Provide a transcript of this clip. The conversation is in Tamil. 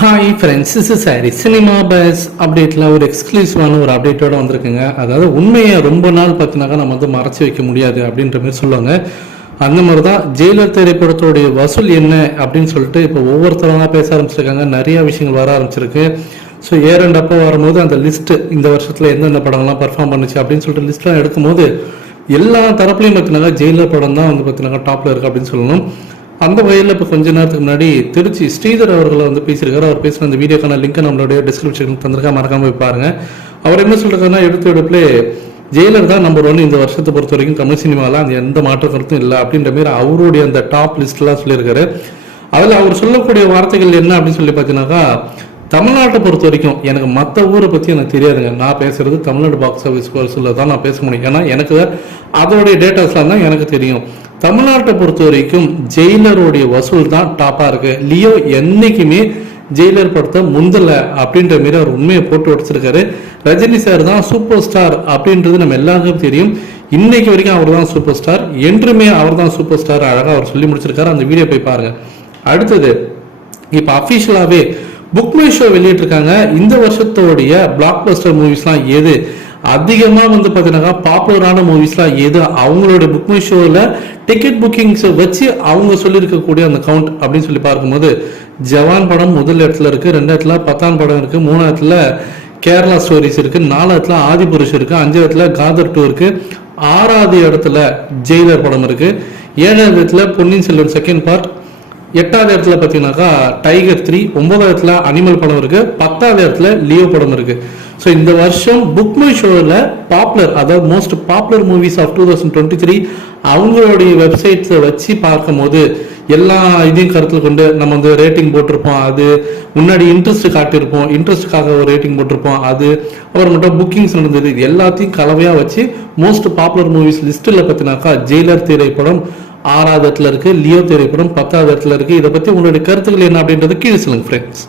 ஹாய் ஃப்ரெண்ட்ஸ் இஸ் சாரி சினிமா பஸ் அப்டேட்டில் ஒரு எக்ஸ்க்ளூசிவான ஒரு அப்டேட்டோட வந்திருக்குங்க. அதாவது உண்மையை ரொம்ப நாள் பார்த்தினாக்கா நம்ம வந்து மறைச்சி வைக்க முடியாது அப்படின்ற மாதிரி சொல்லுவாங்க. அந்த மாதிரி தான் ஜெயிலர் திரைப்படத்தோடைய வசூல் என்ன அப்படின்னு சொல்லிட்டு இப்போ ஒவ்வொருத்தராக பேச ஆரம்பிச்சிருக்காங்க. நிறைய விஷயங்கள் வர ஆரம்பிச்சிருக்கு. ஸோ ஏரண்டப்போ வரும்போது அந்த லிஸ்ட்டு இந்த வருஷத்தில் எந்தெந்த படங்கள்லாம் பர்ஃபார்ம் பண்ணுச்சு அப்படின்னு சொல்லிட்டு லிஸ்ட்லாம் எடுக்கும்போது எல்லா தரப்புலையும் பார்த்தினாக்கா ஜெயிலர் படம் தான் வந்து பார்த்தினாக்கா டாப்பில் இருக்குது அப்படின்னு சொல்லணும். அந்த வகையில் இப்போ கொஞ்ச நேரத்துக்கு முன்னாடி திருச்சி ஸ்ரீதர் அவர்களை வந்து பேசியிருக்காரு. அவர் பேசின அந்த வீடியோக்கான லிங்க்கை நம்மளுடைய டிஸ்கிரிப்ஷன் தந்திருக்கா? மறக்காம போய் பாருங்க. அவர் என்ன சொல்றாருன்னா எடுத்து எடுப்புல ஜெயிலர் தான் நம்பர் ஒன் இந்த வருஷத்தை பொறுத்த வரைக்கும் தமிழ் சினிமாவில் அந்த எந்த மாற்ற கருத்தும் இல்லை. அப்படின்ற மாதிரி அவருடைய அந்த டாப் லிஸ்ட்லாம் சொல்லியிருக்காரு. அதில் அவர் சொல்லக்கூடிய வார்த்தைகள் என்ன அப்படின்னு சொல்லி பார்த்தீங்கன்னாக்கா தமிழ்நாட்டை பொறுத்த வரைக்கும் எனக்கு மற்ற ஊரை பற்றி எனக்கு தெரியாதுங்க. நான் பேசுகிறது தமிழ்நாடு பாக்ஸ் ஆஃபீஸ் வசூலில் தான் நான் பேச முடியும். ஏன்னா எனக்கு அதோடைய டேட்டாஸ்லாம் தான் எனக்கு தெரியும். தமிழ்நாட்டை பொறுத்த வரைக்கும் ஜெயிலருடைய வசூல் தான் டாப்பாக இருக்குது லியோ என்றைக்குமே ஜெயிலர் படத்தை முந்தலை அப்படின்ற மாரி அவர் உண்மையை போட்டு உடச்சிருக்காரு ரஜினி சார் தான் சூப்பர் ஸ்டார் அப்படின்றது நம்ம எல்லாருக்கும் தெரியும். இன்னைக்கு வரைக்கும் அவர் தான் சூப்பர் ஸ்டார் என்றுமே அவர் தான் சூப்பர் ஸ்டார் அழகாக அவர் சொல்லி முடிச்சிருக்காரு. அந்த வீடியோ போய் பாருங்க. அடுத்தது இப்போ அஃபிஷியலாகவே புக் மை ஷோ வெளியிட்டிருக்காங்க. இந்த வருஷத்தோடைய பிளாக் பஸ்டர் மூவிஸ்லாம் எது? அதிகமாக வந்து பார்த்தீங்கன்னா பாப்புலரான மூவிஸ்லாம் எது? அவங்களோட புக் மை ஷோவில் டிக்கெட் புக்கிங்ஸை வச்சு அவங்க சொல்லியிருக்கக்கூடிய அந்த கவுண்ட் அப்படின்னு சொல்லி பார்க்கும்போது ஜவான் படம் முதல் இடத்துல இருக்குது ரெண்டு இடத்துல பத்தாம் படம் இருக்குது மூணு இடத்துல கேரளா ஸ்டோரிஸ் இருக்குது நாலு இடத்துல ஆதிபுருஷ் இருக்குது அஞ்சு இடத்துல காதர் டூ இருக்குது ஆறாவது இடத்துல ஜெயிலர் படம் இருக்குது ஏழாவது இடத்துல பொன்னியின் செல்வன் செகண்ட் பார்ட் எட்டாவது இடத்துல பார்த்தீங்கன்னாக்கா டைகர் த்ரீ ஒன்பதாவது இடத்துல அனிமல் படம் இருக்கு. பத்தாவது இடத்துல லியோ படம் இருக்கு. ஸோ இந்த வருஷம் புக் மை ஷோவில் பாப்புலர் அதாவது most popular movies of two thousand twenty three அவங்களுடைய வெப்சைட்ஸை வச்சு பார்க்கும்போது எல்லா இதையும் கருத்தில் கொண்டு நம்ம வந்து ரேட்டிங் போட்டிருப்போம். அது முன்னாடி இன்ட்ரெஸ்ட் காட்டியிருப்போம். இன்ட்ரெஸ்ட்டுக்காக ஒரு ரேட்டிங் போட்டிருப்போம். அது அப்புறமேட்டா புக்கிங்ஸ் நடந்தது. இது எல்லாத்தையும் கலவையாக வச்சு மோஸ்ட் பாப்புலர் மூவிஸ் லிஸ்ட்டில் பார்த்தினாக்கா ஜெயிலர் திரைப்படம் ஆறாவது இடத்துல இருக்கு லியோ திரைப்படம் பத்தாவது இடத்துல இருக்கு. இதை பற்றி உங்களுடைய கருத்துக்கள் என்ன அப்படின்றது கீழே சொல்லுங்கள் ஃப்ரெண்ட்ஸ்